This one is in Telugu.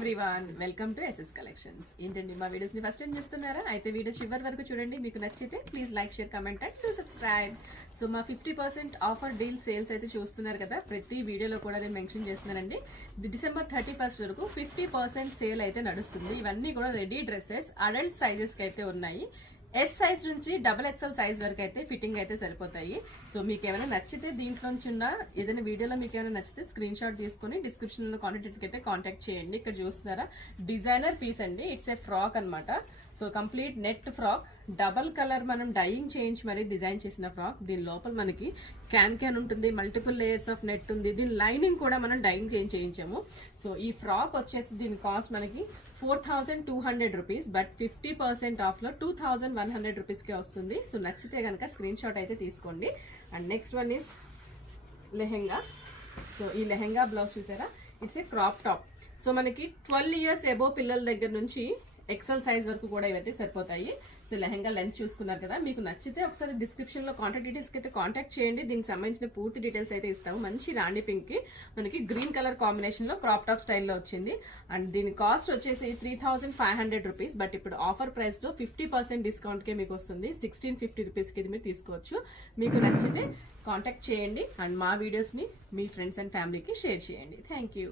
Everyone, welcome to SS collections. ఏంటండి మా వీడియోస్ ని ఫస్ట్ టైం చూస్తున్నారా? అయితే వీడియో చివరి వరకు చూడండి. మీకు నచ్చితే please like, share, comment and do subscribe. So మా 50% ఆఫర్ డీల్ సేల్స్ అయితే చూస్తున్నారు కదా, ప్రతి వీడియోలో కూడా నేను మెన్షన్ చేస్తున్నానండి. డిసెంబర్ 31 వరకు 50% సేల్ అయితే నడుస్తుంది. ఇవన్నీ కూడా రెడీ డ్రెస్సెస్, అడల్ట్ సైజెస్ కి అయితే ఉన్నాయి. ఎస్ సైజ్ నుంచి XXL సైజ్ వరకు అయితే ఫిట్టింగ్ అయితే సరిపోతాయి. సో మీకు ఏమైనా నచ్చితే దీంట్లోంచి ఉన్న ఏదైనా వీడియోలో మీకు ఏమైనా నచ్చితే స్క్రీన్ షాట్ తీసుకుని డిస్క్రిప్షన్ లో కాంటాక్ట్ అయితే కాంటాక్ట్ చేయండి. ఇక్కడ చూస్తున్నారా, డిజైనర్ పీస్ అండి. ఇట్స్ ఏ ఫ్రాక్ అన్నమాట. So complete net frock, double colour మనం డైయింగ్ చేయించి మరి డిజైన్ చేసిన ఫ్రాక్. దీని లోపల మనకి క్యాన్ ఉంటుంది, మల్టిపుల్ లేయర్స్ ఆఫ్ నెట్ ఉంది. దీని లైనింగ్ కూడా మనం డైయింగ్ చేయించాము. సో ఈ ఫ్రాక్ వచ్చేసి దీని కాస్ట్ మనకి 4200 రూపీస్, బట్ 50% ఆఫ్ లో 2100 రూపీస్కే వస్తుంది. సో నచ్చితే కనుక స్క్రీన్ షాట్ అయితే తీసుకోండి. And next one is lehenga. So ఈ లెహెంగా బ్లౌజ్ చూసారా, it's a crop top. So మనకి 12 ఇయర్స్ ఎబో పిల్లల దగ్గర నుంచి ఎక్సెల్ సైజ్ వరకు కూడా ఇవైతే సరిపోతాయి. సో లెహెంగా లెంత్ చూసుకున్నారు కదా, మీకు నచ్చితే ఒకసారి డిస్క్రిప్షన్ లో కాంటాక్ట్ డీటెయిల్స్ అయితే కాంటాక్ట్ చేయండి. దీనికి సంబంధించిన పూర్తి డీటెయిల్స్ అయితే ఇస్తాము. మంచి రాణి పింక్ కి మనకి గ్రీన్ కలర్ కాంబినేషన్ లో క్రాప్ టాప్ స్టైల్లో వచ్చింది. అండ్ దీని కాస్ట్ వచ్చేసి 3500 రూపీస్, బట్ ఇప్పుడు ఆఫర్ ప్రైస్ లో 50% డిస్కౌంట్ కే మీకు వస్తుంది. 1650 రూపీస్ కి ఇది మీరు తీసుకోవచ్చు. మీకు నచ్చితే కాంటాక్ట్ చేయండి అండ్ మా వీడియోస్ ని మీ ఫ్రెండ్స్ అండ్ ఫ్యామిలీకి షేర్ చేయండి. Thank you.